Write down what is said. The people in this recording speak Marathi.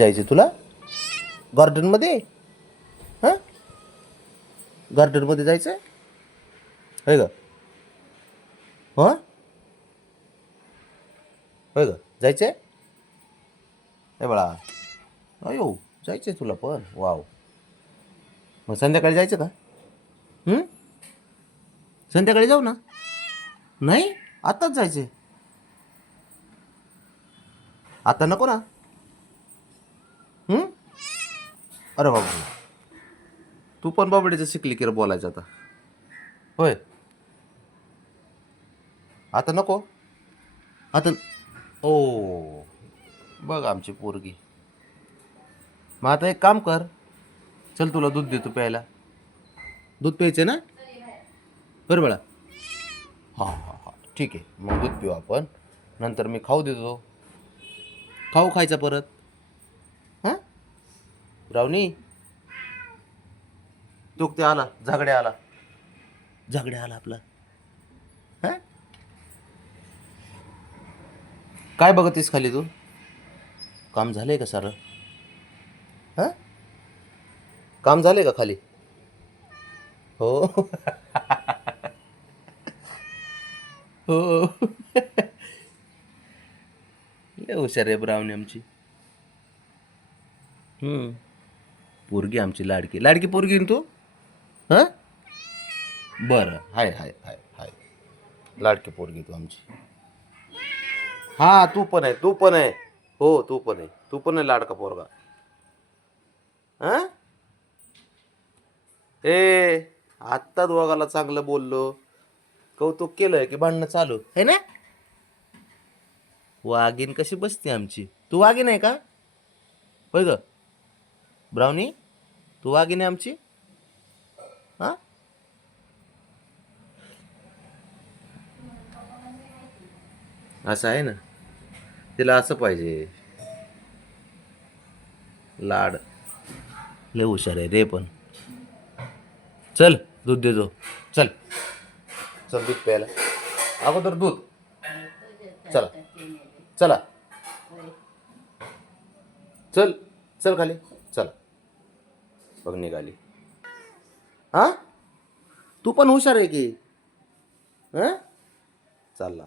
जायचे तुला? गार्डनमध्ये? हां? गार्डनमध्ये जायचं आहे का हां? होय का जायचं आहे हे बाळा. अयो जायचं आहे तुला पण. वाव. मग संध्याकाळी जायचं का? संध्याकाळी जाऊ ना? नाही? आत्ताच जायचे आता नको ना हं? अरे बाबा. तू पण बाबडीचं शिकली की रे बोलायचं आता. होय. आता नको. आता ओ. बघ आमची पोरगी. मग आता एक काम कर. चल तुला दूध देतो प्यायला. दूध प्यायचं ना? बरं बाळा. हां हां हां. ठीक आहे. मग दूध पिऊ आपण. नंतर मी खाऊ देतो. खाऊ खायचा परत. रावणी तो ते आला झागड्या आला. झागड्या आला आपला. हां? काय बघतीस खाली तू? काम झालंय का सारं? हां? काम झालंय का खाली? हो. हो. हुशार आहे ब्रावणी आमची. हम्म. पोरगी आमची लाडकी. लाडकी पोरगी तू? हां? बरं हाय हाय हाय हाय. लाडकी पोरगी तू आमची. हां तू पण आहे तू पण आहे. हो तू पण आहे. तू पण आहे लाडका पोरगा. हां? ए आत्ता दोघाला चांगलं बोललो. कौतुक केलंय की भांडणं चालू. आहे ना? वाघीन कशी बसते आमची? तू वाघीन आहे का? होय ग. ब्राउनी? तू वाघीन आहे आमची? हा? असं आहे ना. तिला असं पाहिजे. लाड. लय हुशार आहे रे पण. चल दूध देतो चल. चल दूध प्यायला. अगोदर दूध. चला. चला. चल. चल खाली. चला. बघ निघाली हा? तू पण हुशार आहे की? हां? चालला.